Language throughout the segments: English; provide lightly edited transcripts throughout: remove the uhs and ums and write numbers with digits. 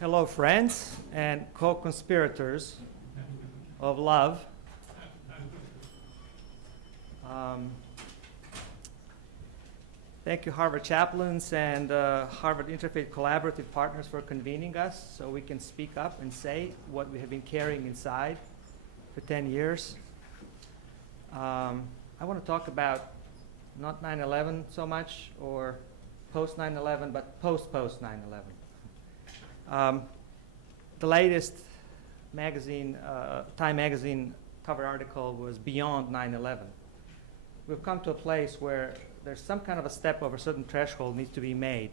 Hello, friends and co-conspirators of love. Thank you, Harvard Chaplains and Harvard Interfaith Collaborative partners for convening us so we can speak up and say what we have been carrying inside for 10 years. I want to talk about not 9/11 so much or post 9/11, but post 9/11. The latest magazine, Time magazine cover article was Beyond 9/11. We've come to a place where there's some kind of a step over a certain threshold needs to be made.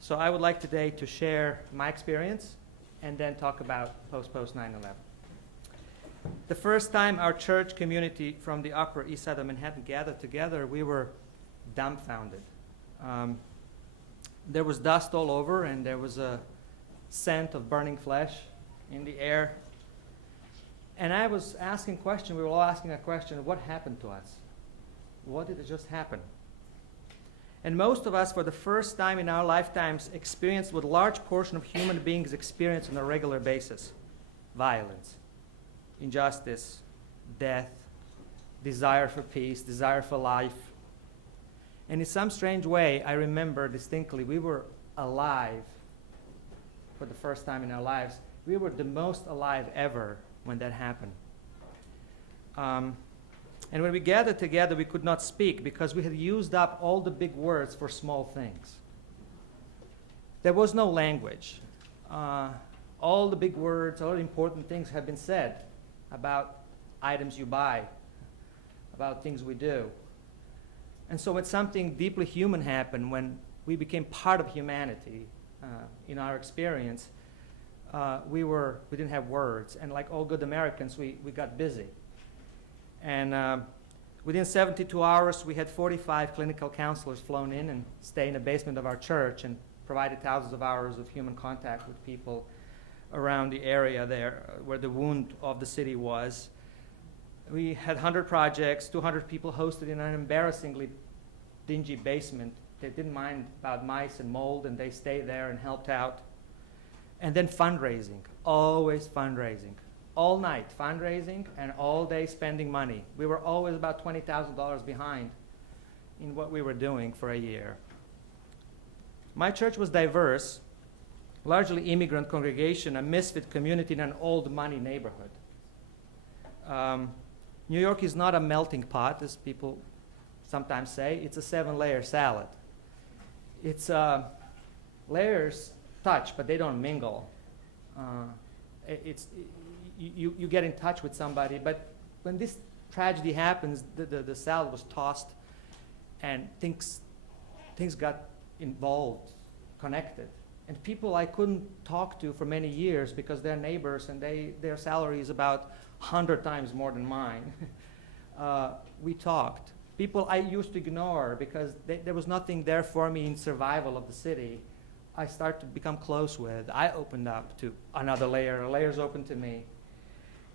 So I would like today to share my experience and then talk about post 9/11. The first time our church community from the Upper East Side of Manhattan gathered together, we were dumbfounded. There was dust all over and there was a scent of burning flesh in the air. And I was asking a question, we were all asking a question, what happened to us? What did just happen? And most of us, for the first time in our lifetimes, experienced what a large portion of human beings experience on a regular basis: violence, injustice, death, desire for peace, desire for life. And in some strange way, I remember distinctly, we were alive for the first time in our lives. We were the most alive ever when that happened. And when we gathered together, we could not speak because we had used up all the big words for small things. There was no language. All the big words, all the important things have been said about items you buy, about things we do. And so when something deeply human happened, when we became part of humanity, in our experience, we didn't have words. And like all good Americans, we got busy. And within 72 hours, we had 45 clinical counselors flown in and stay in the basement of our church and provided thousands of hours of human contact with people around the area there where the wound of the city was. We had 100 projects, 200 people hosted in an embarrassingly dingy basement. They didn't mind about mice and mold, and they stayed there and helped out. And then fundraising, always fundraising. All night fundraising and all day spending money. We were always about $20,000 behind in what we were doing for a year. My church was diverse, largely immigrant congregation, a misfit community in an old money neighborhood. New York is not a melting pot, as people sometimes say. It's a 7-layer salad. It's layers touch, but they don't mingle. You get in touch with somebody, but when this tragedy happens, the salad was tossed, and things got involved, connected. And people I couldn't talk to for many years because they're neighbors and their salary is about 100 times more than mine. We talked. People I used to ignore because there was nothing there for me in survival of the city, I started to become close with. I opened up to another layer, layers opened to me.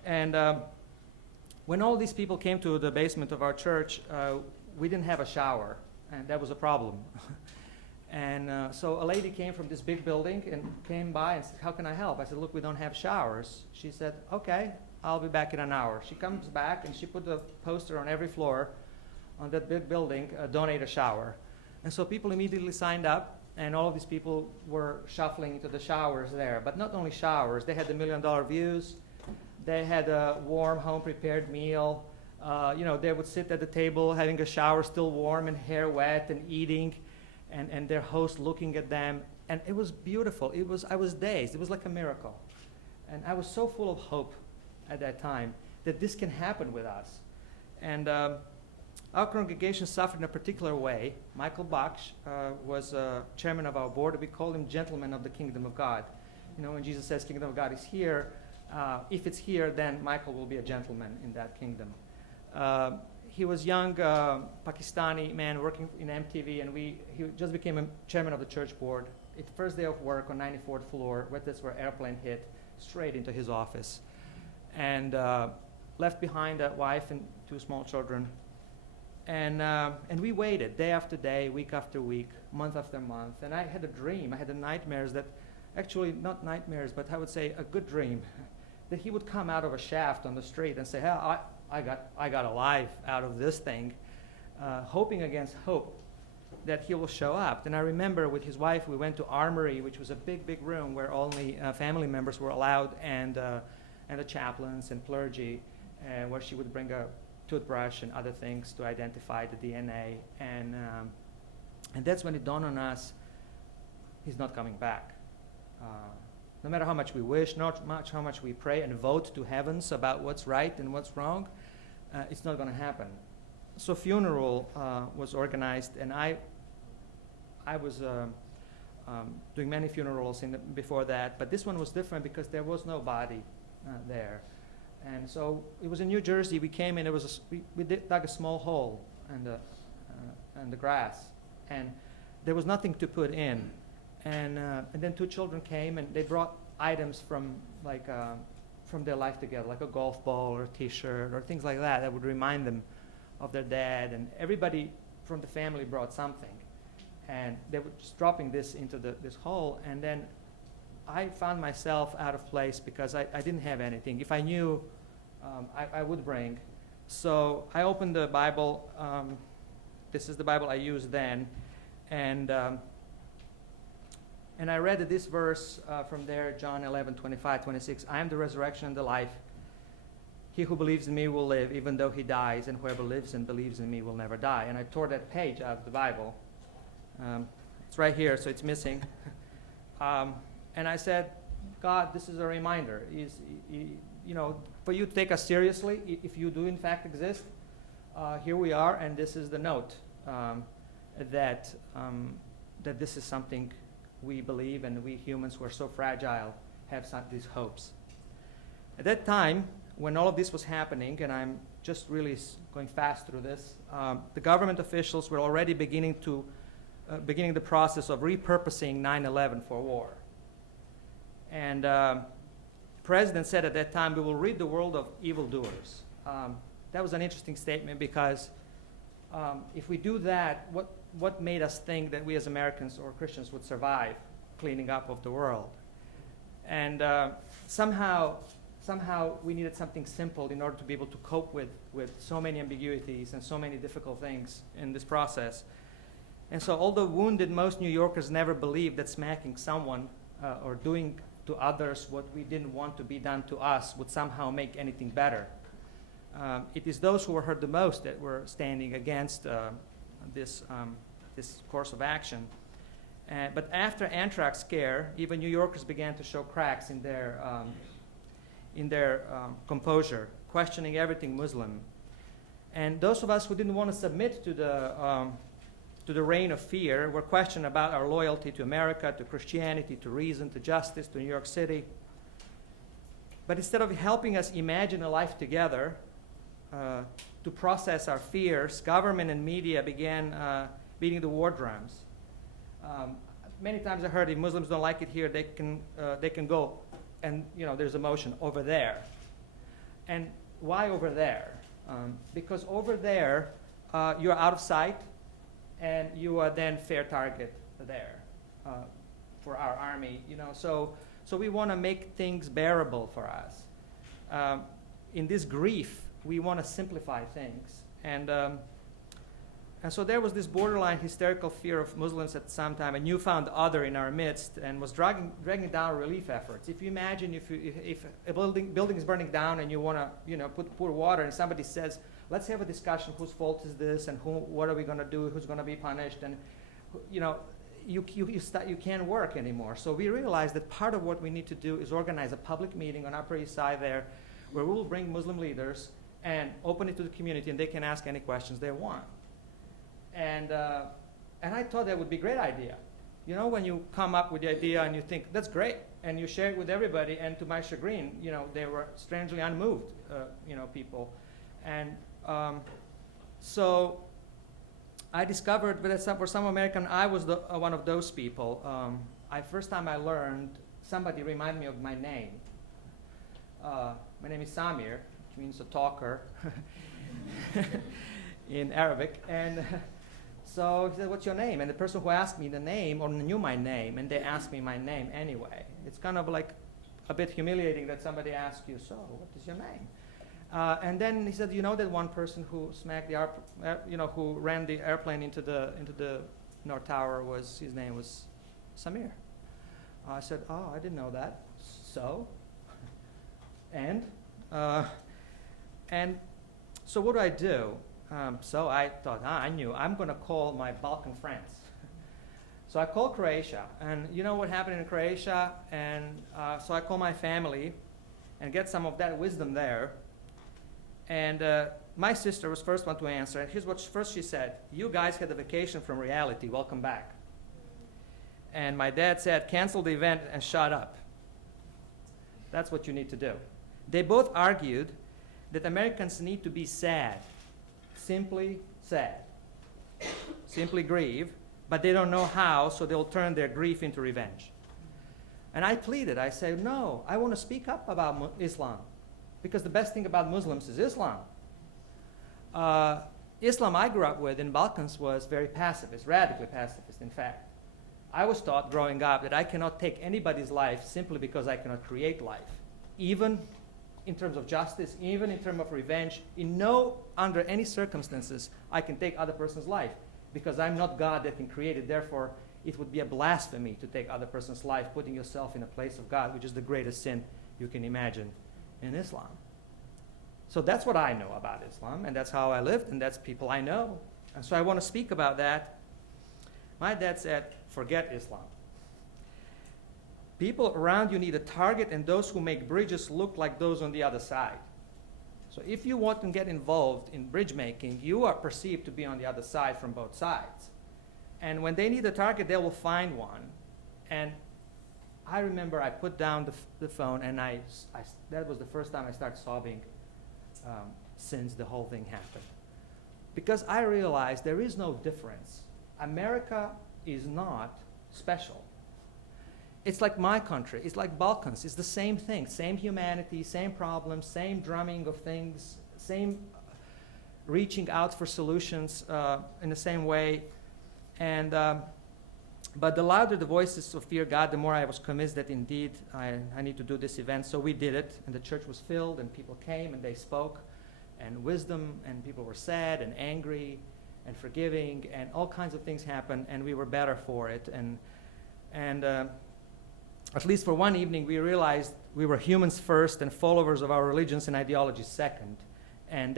And when all these people came to the basement of our church, we didn't have a shower, and that was a problem. And so a lady came from this big building and came by and said, "How can I help?" I said, "Look, we don't have showers." She said, "Okay, I'll be back in an hour." She comes back and she put a poster on every floor on that big building, donate a shower. And so people immediately signed up, and all of these people were shuffling into the showers there. But not only showers, they had the $1 million views, they had a warm home-prepared meal. They would sit at the table having a shower still warm and hair wet and eating, and their host looking at them. And it was beautiful. I was dazed. It was like a miracle. And I was so full of hope at that time that this can happen with us. And our congregation suffered in a particular way. Michael Baksh was chairman of our board. We call him gentleman of the kingdom of God. When Jesus says kingdom of God is here, if it's here, then Michael will be a gentleman in that kingdom. He was young Pakistani man working in MTV, and he just became a chairman of the church board. It's first day of work on 94th floor, that's where airplane hit, straight into his office. And left behind a wife and 2 small children. And we waited day after day, week after week, month after month. And I had a dream, I had the nightmares that actually not nightmares, but I would say a good dream, that he would come out of a shaft on the street and say, hey, I got alive out of this thing, hoping against hope that he will show up. And I remember with his wife, we went to Armory, which was a big, big room where only family members were allowed, and the chaplains and clergy, where she would bring a toothbrush and other things to identify the DNA. And that's when it dawned on us, he's not coming back. No matter how much we wish, not much how much we pray and vote to heavens about what's right and what's wrong, it's not going to happen. So funeral was organized, and I was doing many funerals before that, but this one was different because there was no body there. And so it was in New Jersey. We came in, we dug a small hole in the grass, and there was nothing to put in. And then two children came, and they brought items from their life together, like a golf ball or a T-shirt or things like that would remind them of their dad. And everybody from the family brought something, and they were just dropping this into this hole. And then I found myself out of place because I didn't have anything. If I knew, I would bring. So I opened the Bible. This is the Bible I used then, and I read this verse from there, John 11:25-26. I am the resurrection and the life. He who believes in me will live, even though he dies, and whoever lives and believes in me will never die. And I tore that page out of the Bible. It's right here, so it's missing. And I said, God, this is a reminder. For you to take us seriously, if you do in fact exist, here we are, and this is the note that this is something we believe, and we humans who are so fragile have these hopes. At that time, when all of this was happening, and I'm just really going fast through this, the government officials were already beginning the process of repurposing 9/11 for war. And the president said at that time, we will rid the world of evildoers. That was an interesting statement because if we do that, what made us think that we as Americans or Christians would survive cleaning up of the world? And somehow we needed something simple in order to be able to cope with so many ambiguities and so many difficult things in this process. And so although wounded, most New Yorkers never believed that smacking someone or doing to others what we didn't want to be done to us would somehow make anything better. It is those who were hurt the most that were standing against this course of action. But after anthrax scare, even New Yorkers began to show cracks in their composure, questioning everything Muslim. And those of us who didn't want to submit to the reign of fear were questioned about our loyalty to America, to Christianity, to reason, to justice, to New York City. But instead of helping us imagine a life together, to process our fears, government and media began beating the war drums. Many times I heard if Muslims don't like it here, they can go, and there's a motion over there. And why over there? Because over there you're out of sight, and you are then fair target there for our army. So we want to make things bearable for us. In this grief, we want to simplify things. And so there was this borderline hysterical fear of Muslims at some time, a newfound other in our midst, and was dragging down relief efforts. If you imagine if a building is burning down and you want to pour water, and somebody says, let's have a discussion, whose fault is this, and what are we going to do, who's going to be punished, and you can't work anymore. So we realized that part of what we need to do is organize a public meeting on Upper East Side there, where we will bring Muslim leaders and open it to the community, and they can ask any questions they want. And I thought that would be a great idea. When you come up with the idea and you think, that's great, and you share it with everybody, and to my chagrin, they were strangely unmoved, people. And so I discovered that for some American, I was one of those people. First time I learned, somebody reminded me of my name. My name is Samir, which means a talker in Arabic. And So he said, what's your name? And the person who asked me the name or knew my name, and they asked me my name anyway. It's kind of like a bit humiliating that somebody asks you, so what is your name? And then he said, you know that one person who smacked the, who ran the airplane into the North Tower his name was Samir. I said, oh, I didn't know that. So? And so what do? So I thought, I knew, I'm going to call my Balkan friends. So I called Croatia, and you know what happened in Croatia? And so I called my family and get some of that wisdom there. And my sister was first one to answer, and here's what first she said: you guys had a vacation from reality, welcome back. And my dad said, cancel the event and shut up. That's what you need to do. They both argued that Americans need to be sad, simply sad, simply grieve, but they don't know how, so they'll turn their grief into revenge. And I pleaded, I said, no, I want to speak up about Islam, because the best thing about Muslims is Islam. Islam I grew up with in Balkans was very pacifist, radically pacifist, in fact. I was taught growing up that I cannot take anybody's life simply because I cannot create life, even in terms of justice, even in terms of revenge. Under any circumstances, I can take other person's life, because I'm not God that can create it. Therefore, it would be a blasphemy to take other person's life, putting yourself in a place of God, which is the greatest sin you can imagine in Islam. So that's what I know about Islam, and that's how I lived, and that's people I know. And so I want to speak about that. My dad said, forget Islam. People around you need a target, and those who make bridges look like those on the other side. So if you want to get involved in bridge making, you are perceived to be on the other side from both sides. And when they need a target, they will find one. And I remember I put down the phone, and that was the first time I started sobbing since the whole thing happened. Because I realized there is no difference. America is not special. It's like my country. It's like Balkans. It's the same thing. Same humanity, same problems, same drumming of things, same reaching out for solutions in the same way. And but the louder the voices of fear God, the more I was convinced that indeed I need to do this event. So we did it, and the church was filled, and people came and they spoke, and wisdom, and people were sad and angry and forgiving, and all kinds of things happened, and we were better for it. And at least for one evening, we realized we were humans first and followers of our religions and ideologies second, and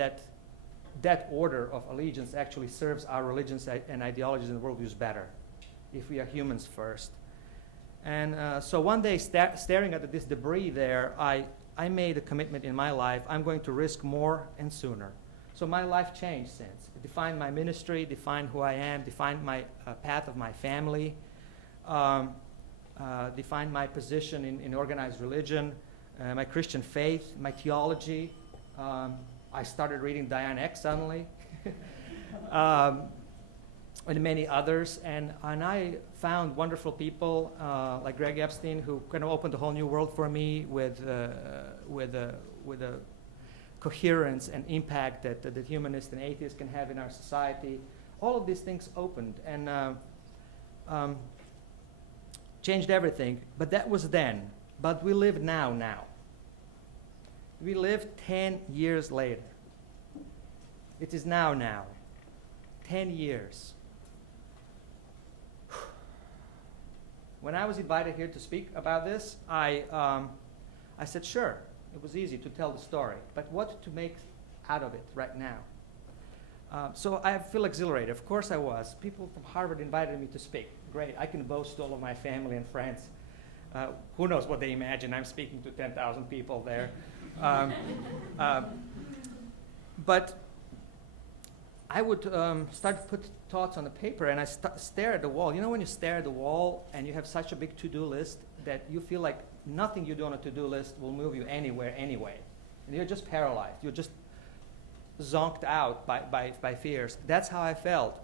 that order of allegiance actually serves our religions and ideologies and worldviews better if we are humans first. And so one day, staring at this debris there, I made a commitment in my life. I'm going to risk more and sooner. So my life changed since. It defined my ministry, defined who I am, defined my path of my family, defined my position in organized religion, my Christian faith, my theology. I started reading Diane X suddenly, and many others. And I found wonderful people like Greg Epstein, who kind of opened a whole new world for me with a coherence and impact that humanists and atheists can have in our society. All of these things opened and changed everything. But that was then. But we live now. We live 10 years later. It is now. 10 years. When I was invited here to speak about this, I said, sure. It was easy to tell the story, but what to make out of it right now? So I feel exhilarated. Of course I was. People from Harvard invited me to speak. Great. I can boast to all of my family and friends. Who knows what they imagine? I'm speaking to 10,000 people there. But I would start to put thoughts on the paper, and I stare at the wall. You know when you stare at the wall and you have such a big to-do list that you feel like nothing you do on a to-do list will move you anywhere anyway. And you're just paralyzed. You're just zonked out by fears. That's how I felt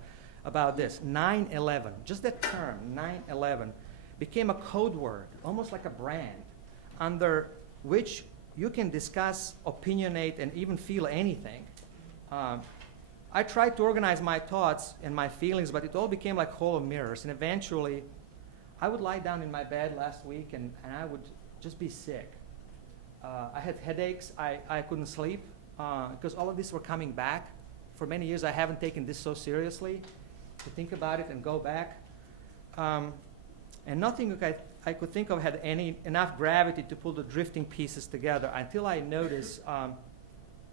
about this. 9/11, just that term, 9/11, became a code word, almost like a brand, under which you can discuss, opinionate, and even feel anything. I tried to organize my thoughts and my feelings, but it all became like hollow mirrors. And eventually, I would lie down in my bed last week, and I would just be sick. I had headaches. I couldn't sleep because all of these were coming back. For many years, I haven't taken this so seriously to think about it and go back. And nothing I could think of had enough gravity to pull the drifting pieces together until I noticed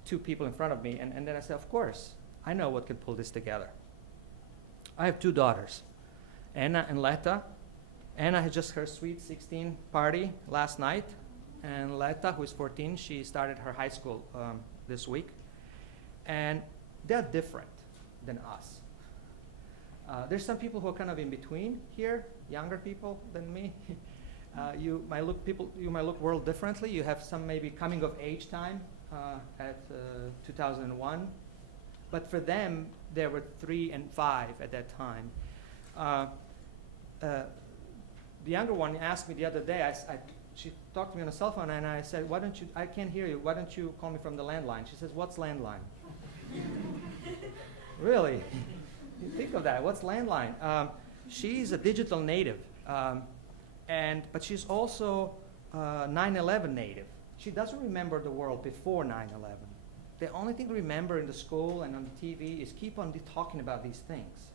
two people in front of me. And then I said, of course, I know what can pull this together. I have two daughters, Anna and Letta. Anna had just her sweet 16 party last night. And Letta, who is 14, she started her high school this week. And they're different than us. There's some people who are kind of in between here, younger people than me. You might look world differently. You have some maybe coming of age time at 2001. But for them, there were 3 and 5 at that time. The younger one asked me the other day, she talked to me on a cell phone, and I said, why don't you, I can't hear you, why don't you call me from the landline? She says, what's landline? Really? You think of that, what's landline? She's a digital native, but she's also 9/11 native. She doesn't remember the world before 9/11. The only thing to remember in the school and on the TV is keep on talking about these things.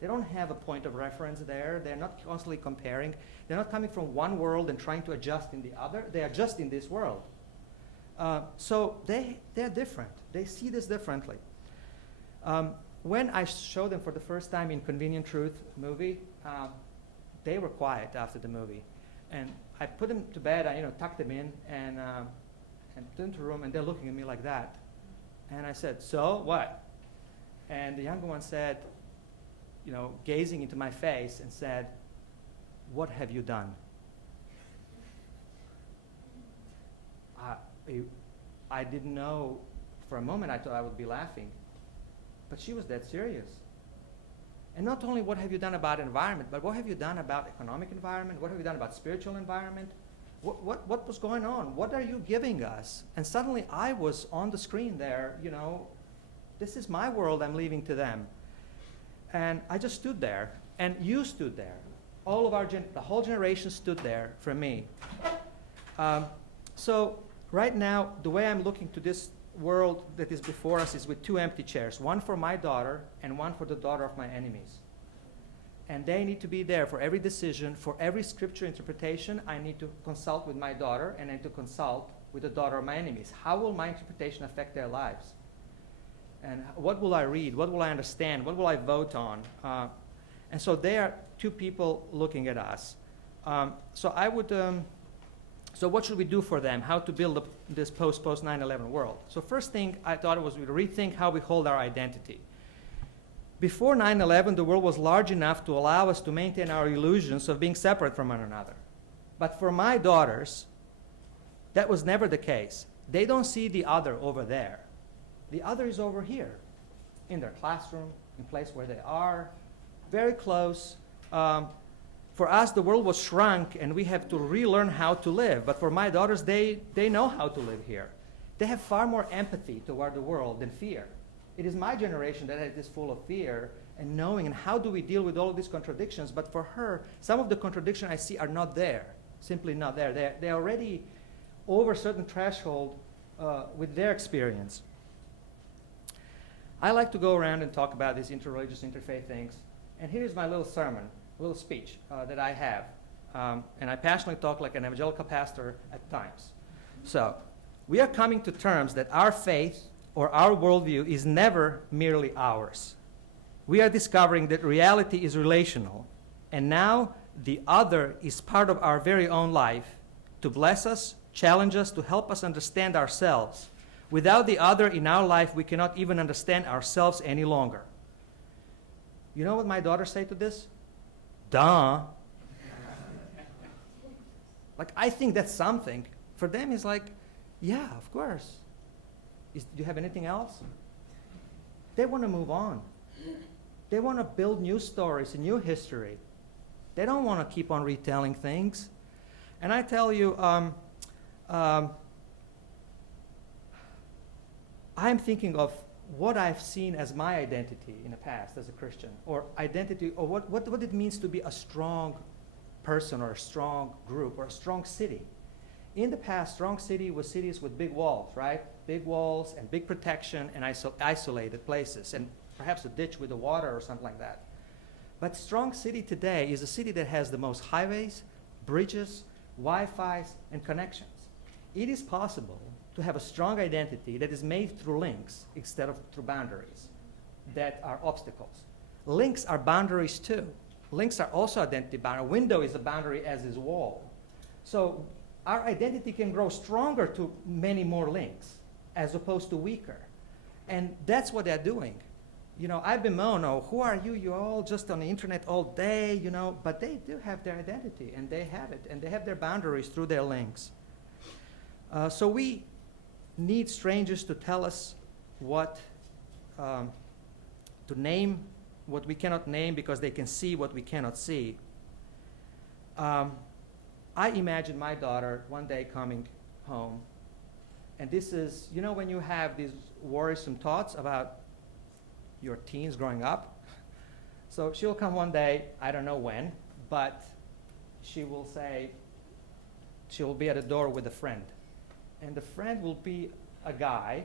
They don't have a point of reference there. They're not constantly comparing. They're not coming from one world and trying to adjust in the other. They are just in this world. So they're different. They see this differently. When I showed them for the first time Inconvenient Truth movie, they were quiet after the movie. And I put them to bed, I tucked them in and put them to the room, and they're looking at me like that. And I said, so what? And the younger one said, gazing into my face and said, what have you done? I didn't know. For a moment, I thought I would be laughing. But she was dead serious. And not only what have you done about environment, but what have you done about economic environment? What have you done about spiritual environment? What was going on? What are you giving us? And suddenly I was on the screen there, this is my world I'm leaving to them. And I just stood there, and you stood there. All of the whole generation stood there for me. So right now, the way I'm looking to this world that is before us is with 2 empty chairs, one for my daughter and one for the daughter of my enemies. And they need to be there for every decision, for every scripture interpretation. I need to consult with my daughter, and I need to consult with the daughter of my enemies. How will my interpretation affect their lives? And what will I read? What will I understand? What will I vote on? And so there are 2 people looking at us. So what should we do for them? How to build this post 9/11 world? So first thing I thought was we'd rethink how we hold our identity. Before 9/11, the world was large enough to allow us to maintain our illusions of being separate from one another. But for my daughters, that was never the case. They don't see the other over there. The other is over here, in their classroom, in place where they are, very close. For us, the world was shrunk, and we have to relearn how to live. But for my daughters, they know how to live here. They have far more empathy toward the world than fear. It is my generation that is full of fear and knowing, and how do we deal with all of these contradictions? But for her, some of the contradictions I see are not there, simply not there. They're already over a certain threshold with their experience. I like to go around and talk about these interreligious, interfaith things. And here's my little sermon, little speech that I have. And I passionately talk like an evangelical pastor at times. So, we are coming to terms that our faith or our worldview is never merely ours. We are discovering that reality is relational. And now the other is part of our very own life to bless us, challenge us, to help us understand ourselves. Without the other in our life, we cannot even understand ourselves any longer. You know what my daughters say to this? Duh. Like, I think that's something. For them, it's like, yeah, of course. Do you have anything else? They want to move on. They want to build new stories, a new history. They don't want to keep on retelling things. And I tell you, I'm thinking of what I've seen as my identity in the past as a Christian, or identity, or what it means to be a strong person or a strong group or a strong city. In the past, strong city was cities with big walls, right? Big walls and big protection and isolated places, and perhaps a ditch with the water or something like that. But strong city today is a city that has the most highways, bridges, Wi-Fi's, and connections. It is possible to have a strong identity that is made through links instead of through boundaries that are obstacles. Links are boundaries too. Links are also identity boundary. A window is a boundary, as is wall. So our identity can grow stronger to many more links as opposed to weaker. And that's what they're doing. You know, I bemoan, oh, who are you? You're all just on the internet all day, you know, but they do have their identity, and they have it, and they have their boundaries through their links. So we need strangers to tell us what, to name what we cannot name because they can see what we cannot see. I imagine my daughter one day coming home, and this is, you know, when you have these worrisome thoughts about your teens growing up. So she'll come one day, I don't know when, but she will say, she will be at a door with a friend. And the friend will be a guy,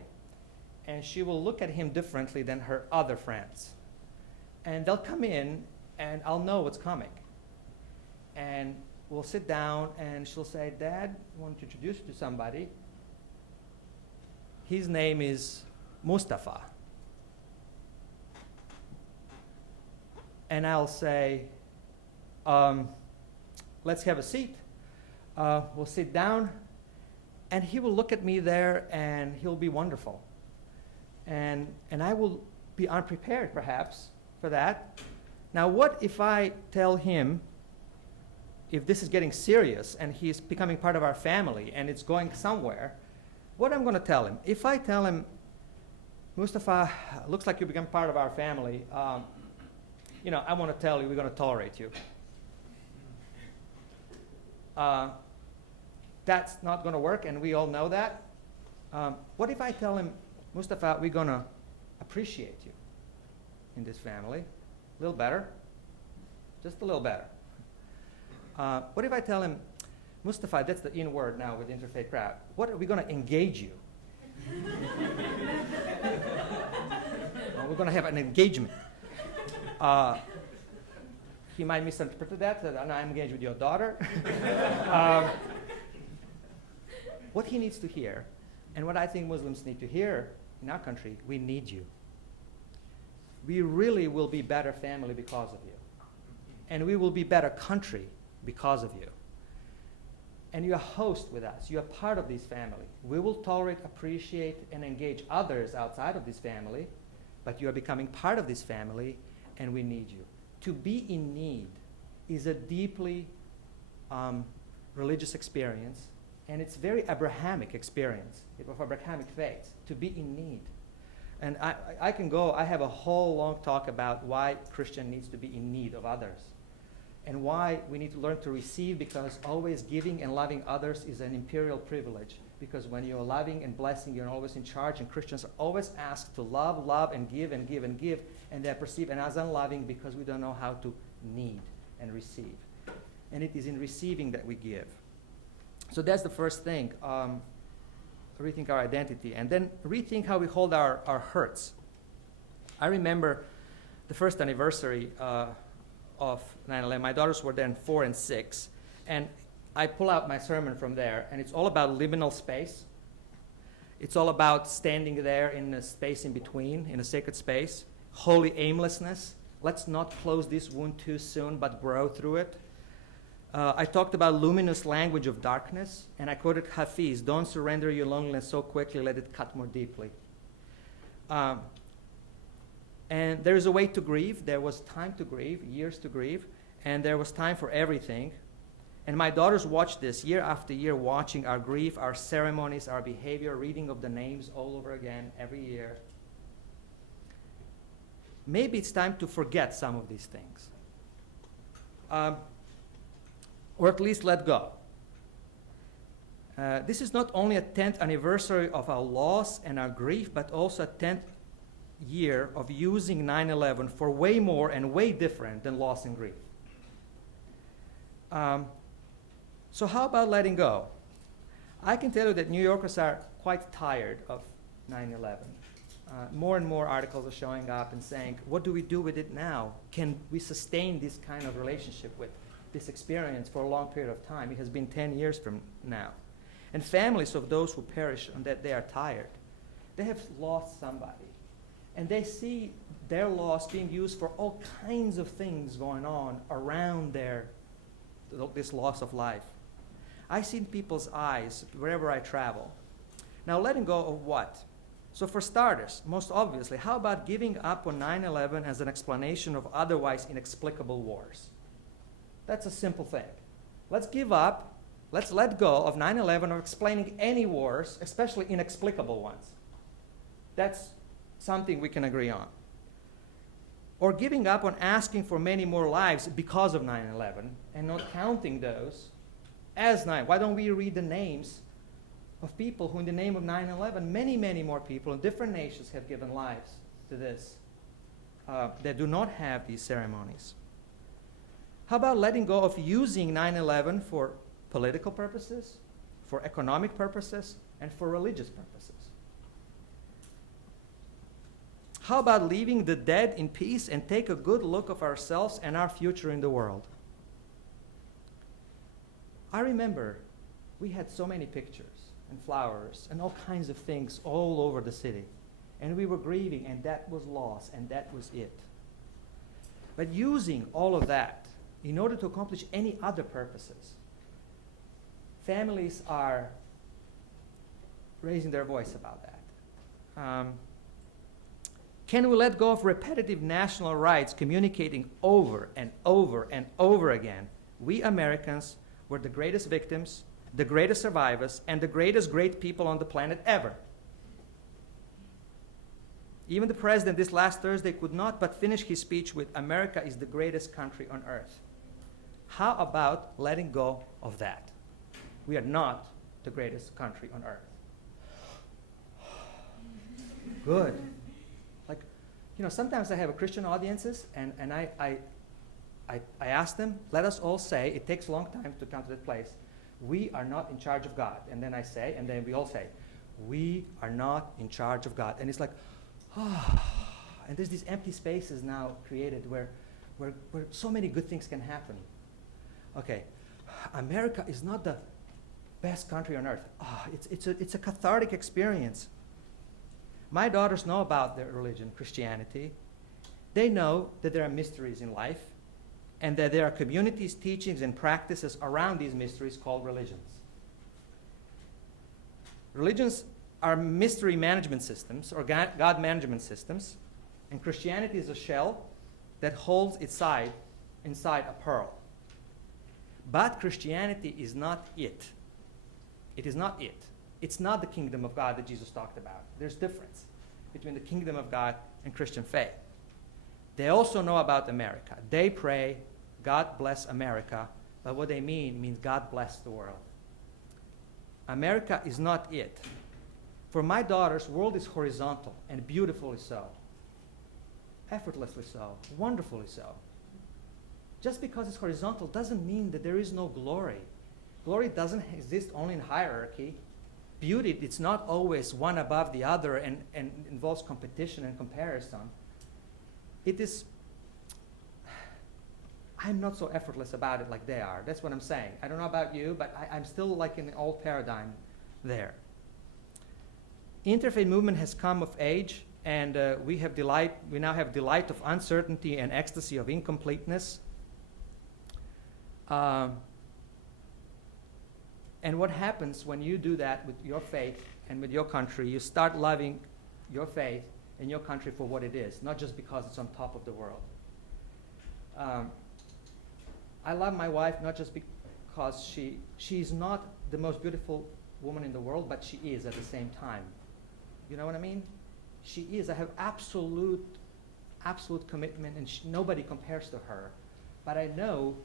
and she will look at him differently than her other friends. And they'll come in, and I'll know what's coming. And we'll sit down, and she'll say, Dad, I want to introduce you to somebody. His name is Mustafa. And I'll say, let's have a seat. We'll sit down, and he will look at me there, and he'll be wonderful. And I will be unprepared, perhaps, for that. Now, what if I tell him, if this is getting serious, and he's becoming part of our family, and it's going somewhere, what I'm going to tell him? If I tell him, Mustafa, looks like you become part of our family, you know, I want to tell you we're going to tolerate you. That's not going to work, and we all know that. What if I tell him, Mustafa, we're going to appreciate you in this family? A little better. Just a little better. What if I tell him, Mustafa, that's the in word now with the interfaith crowd. What are we going to engage you? Well, we're going to have an engagement. He might misinterpret that I'm engaged with your daughter. What he needs to hear, and what I think Muslims need to hear in our country, we need you. We really will be better family because of you. And we will be better country because of you. And you're a host with us. You're part of this family. We will tolerate, appreciate, and engage others outside of this family, but you are becoming part of this family, and we need you. To be in need is a deeply religious experience, and it's very Abrahamic experience of Abrahamic faith, to be in need. And I can go, I have a whole long talk about why Christian needs to be in need of others, and why we need to learn to receive, because always giving and loving others is an imperial privilege. Because when you're loving and blessing, you're always in charge, and Christians are always asked to love, love, and give, and give, and give, and they're perceived as unloving because we don't know how to need and receive. And it is in receiving that we give. So that's the first thing, rethink our identity, and then rethink how we hold our hurts. I remember the first anniversary of 9/11. My daughters were then 4 and 6, and I pull out my sermon from there, and it's all about liminal space. It's all about standing there in the space in between, in a sacred space. Holy aimlessness. Let's not close this wound too soon, but grow through it. I talked about luminous language of darkness, and I quoted Hafiz, don't surrender your loneliness so quickly, let it cut more deeply. And there is a way to grieve. There was time to grieve, years to grieve, and there was time for everything. And my daughters watched this year after year, watching our grief, our ceremonies, our behavior, reading of the names all over again every year. Maybe it's time to forget some of these things. Or at least let go. This is not only a 10th anniversary of our loss and our grief, but also a 10th year of using 9/11 for way more and way different than loss and grief. So how about letting go? I can tell you that New Yorkers are quite tired of 9/11. More and more articles are showing up and saying, what do we do with it now? Can we sustain this kind of relationship with this experience for a long period of time? It has been 10 years from now. And families of those who perish on that day are tired. They have lost somebody. And they see their loss being used for all kinds of things going on around this loss of life. I see in people's eyes wherever I travel. Now, letting go of what? So for starters, most obviously, how about giving up on 9/11 as an explanation of otherwise inexplicable wars? That's a simple thing. Let's give up, let's let go of 9/11 or explaining any wars, especially inexplicable ones. That's something we can agree on. Or giving up on asking for many more lives because of 9/11 and not counting those as 9. Why don't we read the names of people who in the name of 9/11, many, many more people in different nations have given lives to this that do not have these ceremonies. How about letting go of using 9/11 for political purposes, for economic purposes, and for religious purposes? How about leaving the dead in peace and take a good look of ourselves and our future in the world? I remember we had so many pictures and flowers and all kinds of things all over the city. And we were grieving, and that was loss, and that was it. But using all of that in order to accomplish any other purposes, families are raising their voice about that. Can we let go of repetitive national rights communicating over and over and over again? We Americans were the greatest victims, the greatest survivors, and the greatest great people on the planet ever. Even the president this last Thursday could not but finish his speech with, America is the greatest country on earth. How about letting go of that? We are not the greatest country on earth. Good. Sometimes I have Christian audiences, and I ask them, let us all say, it takes a long time to come to that place, we are not in charge of God. And then I say, and then we all say, we are not in charge of God. And it's like, and there's these empty spaces now created where so many good things can happen. Okay, America is not the best country on earth. It's a cathartic experience. My daughters know about their religion, Christianity. They know that there are mysteries in life and that there are communities, teachings, and practices around these mysteries called religions. Religions are mystery management systems or God management systems, and Christianity is a shell that holds inside a pearl. But Christianity is not it. It is not it. It's not the kingdom of God that Jesus talked about. There's difference between the kingdom of God and Christian faith. They also know about America. They pray, God bless America, but what they means God bless the world. America is not it. For my daughters, world is horizontal and beautifully so. Effortlessly so, wonderfully so. Just because it's horizontal doesn't mean that there is no glory. Glory doesn't exist only in hierarchy. Beauty, it's not always one above the other and involves competition and comparison. It is, I'm not so effortless about it like they are. That's what I'm saying. I don't know about you, but I'm still like in the old paradigm there. Interfaith movement has come of age, and we now have delight of uncertainty and ecstasy of incompleteness. And what happens when you do that with your faith and with your country, you start loving your faith and your country for what it is, not just because it's on top of the world. I love my wife not just because she's not the most beautiful woman in the world, but she is at the same time. You know what I mean? She is. I have absolute commitment, and nobody compares to her. But I know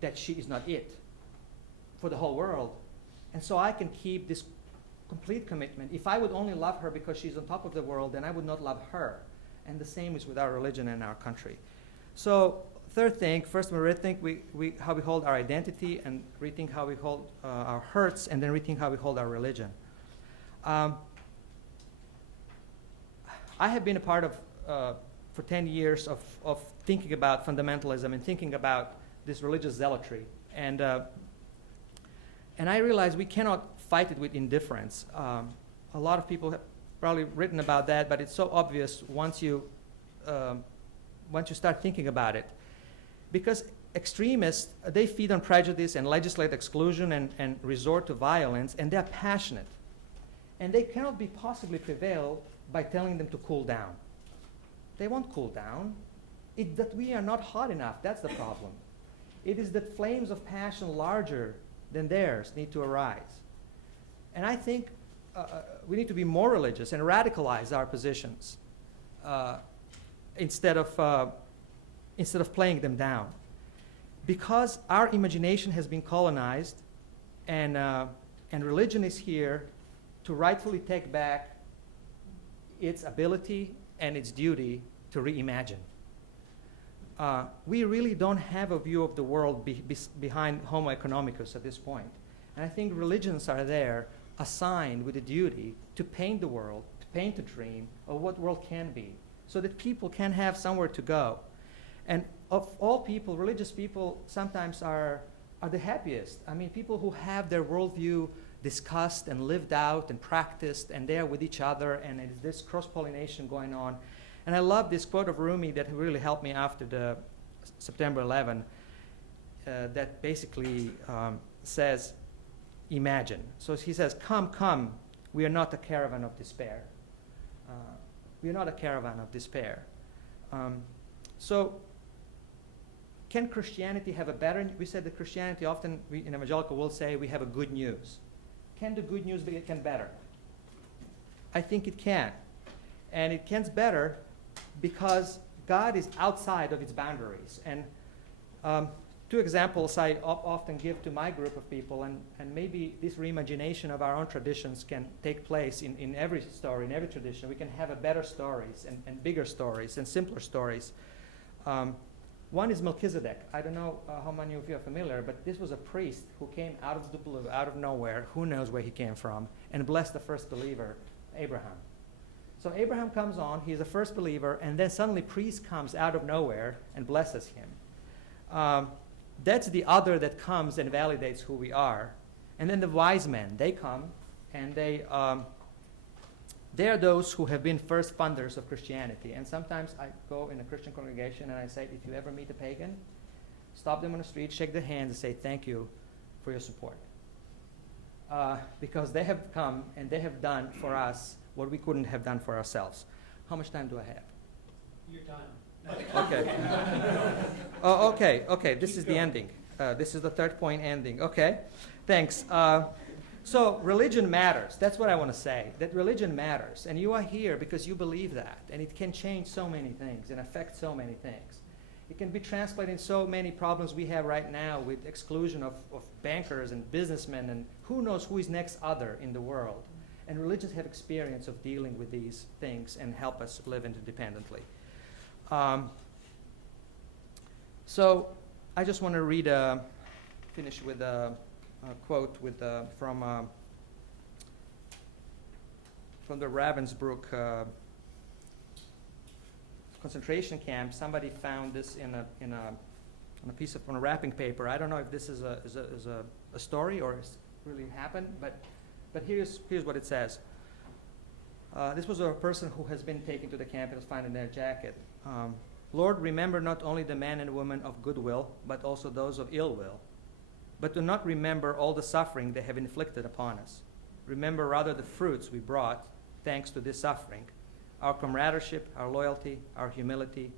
that she is not it for the whole world. And so I can keep this complete commitment. If I would only love her because she's on top of the world, then I would not love her. And the same is with our religion and our country. So third thing, first we rethink how we hold our identity, and rethink how we hold our hurts, and then rethink how we hold our religion. I have been a part of, for 10 years, of thinking about fundamentalism and thinking about this religious zealotry. And I realize we cannot fight it with indifference. A lot of people have probably written about that, but it's so obvious once you start thinking about it. Because extremists, they feed on prejudice and legislate exclusion and resort to violence, and they're passionate. And they cannot be possibly prevailed by telling them to cool down. They won't cool down. It's that we are not hot enough. That's the problem. It is that flames of passion larger than theirs need to arise. And I think we need to be more religious and radicalize our positions instead of playing them down. Because our imagination has been colonized, and religion is here to rightfully take back its ability and its duty to reimagine. We really don't have a view of the world behind Homo economicus at this point. And I think religions are there assigned with a duty to paint the world, to paint a dream of what the world can be, so that people can have somewhere to go. And of all people, religious people sometimes are the happiest. I mean, people who have their worldview discussed and lived out and practiced, and they're with each other, and it's this cross-pollination going on. And I love this quote of Rumi that really helped me after the September 11, that basically says, imagine. So he says, come, come, we are not a caravan of despair. We are not a caravan of despair. So can Christianity have a better, we said that Christianity often, in evangelical will say we have a good news. Can the good news be better? I think it can. And it can better because God is outside of its boundaries. And two examples I often give to my group of people, and maybe this reimagination of our own traditions can take place in every story, in every tradition. We can have a better stories and bigger stories and simpler stories. One is Melchizedek. I don't know how many of you are familiar, but this was a priest who came out of the blue, out of nowhere, who knows where he came from, and blessed the first believer, Abraham. So Abraham comes on, he's the first believer, and then suddenly priest comes out of nowhere and blesses him. That's the other that comes and validates who we are. And then the wise men, they come, and they are those who have been first funders of Christianity. And sometimes I go in a Christian congregation and I say, if you ever meet a pagan, stop them on the street, shake their hands, and say thank you for your support. Because they have come and they have done for us what we couldn't have done for ourselves. How much time do I have? Your time. Okay. Okay, this is the ending. This is the third point ending. Okay, thanks. So religion matters. That's what I want to say, that religion matters. And you are here because you believe that. And it can change so many things and affect so many things. It can be translated in so many problems we have right now with exclusion of bankers and businessmen and who knows who is next other in the world. And religions have experience of dealing with these things and help us live independently. So I just want to finish with a quote from the Ravensbrück concentration camp. Somebody found this on a piece of wrapping paper. I don't know if this is a story or it's really happened, but here's what it says. This was a person who has been taken to the camp and was found in their jacket. Lord, remember not only the men and women of goodwill, but also those of ill will. But do not remember all the suffering they have inflicted upon us. Remember rather the fruits we brought thanks to this suffering, our comradeship, our loyalty, our humility,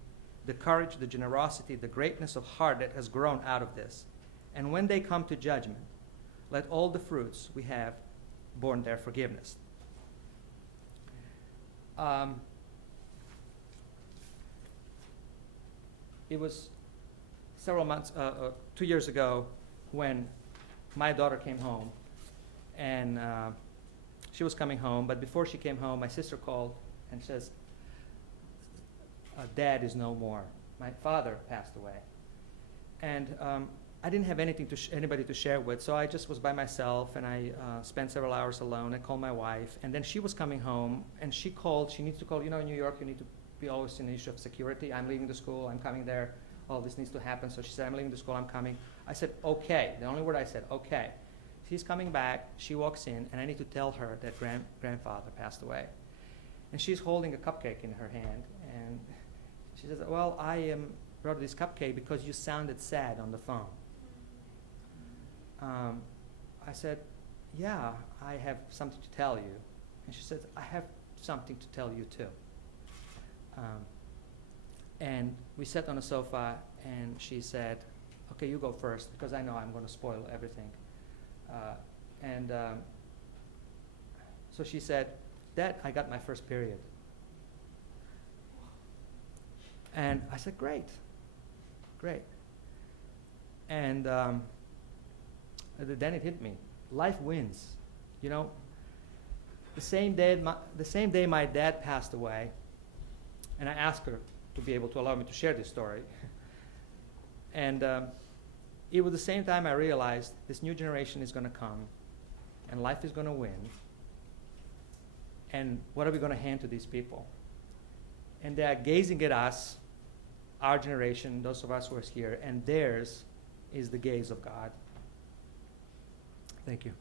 the courage, the generosity, the greatness of heart that has grown out of this. And when they come to judgment, let all the fruits we have borne their forgiveness. It was several months, 2 years ago, when my daughter came home, and she was coming home, but before she came home, my sister called and says, Dad is no more. My father passed away. And I didn't have anything anybody to share with, so I just was by myself, and I spent several hours alone. I called my wife, and then she was coming home, and she called. She needs to call. You know, in New York, you need to be always in the issue of security. I'm leaving the school. I'm coming there. All this needs to happen. So she said, I'm leaving the school. I'm coming. I said, okay. The only word I said, okay. She's coming back. She walks in, and I need to tell her that grandfather passed away. And she's holding a cupcake in her hand, and she says, well, I brought this cupcake because you sounded sad on the phone. I said, yeah, I have something to tell you. And she said, I have something to tell you too. And we sat on a sofa, and she said, okay, you go first, because I know I'm going to spoil everything. So she said, Dad, I got my first period. And I said, great. And then it hit me. Life wins. You know, the same day my dad passed away, and I asked her to be able to allow me to share this story. And it was the same time I realized this new generation is going to come, and life is going to win. And what are we going to hand to these people? And they are gazing at us, our generation, those of us who are here, and theirs is the gaze of God. Thank you.